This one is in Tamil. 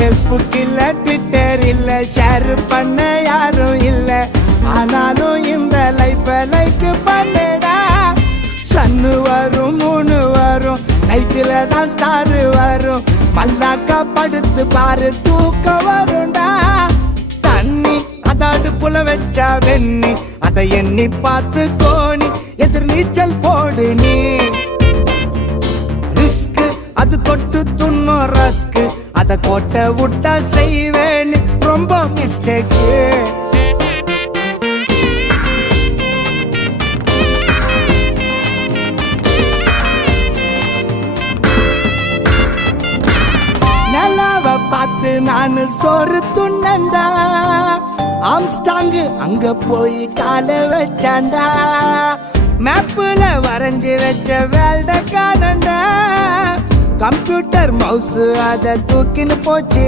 Facebook இல்ல ட்விட்டர் இல்ல ஷேர் பண்ண யாரும் இல்ல ஆனாலும் இந்த லைஃப் லைக் பண்ணடா சன்னு வரும் மூணு வரும் நைட்டில் தான் ஸ்டார் வரும் மல்லாக்கா படுத்து பாரு தூக்கம் வரும்டா தண்ணி அத அடுப்புல வச்சா வெண்ணி அதை எண்ணி பார்த்து கோணி எதிர் நீச்சல் போடு நீ ரிஸ்க் அது தொட்டு துண்ணும் ரஸ்க் அத கோட்டை விட்டா செய்வேன் ரொம்ப மிஸ்டேக்கு நிலாவை பார்த்து நான் சோறு துண்ணண்டா ஆம்ஸ்டாங்கு அங்க போய் காலை வச்சாண்டா மேப்புல வரைஞ்சி வச்ச வேல்ட காணண்டா கம்ப்யூட்டர் மவுஸ் அத தூக்கின்னு போச்சு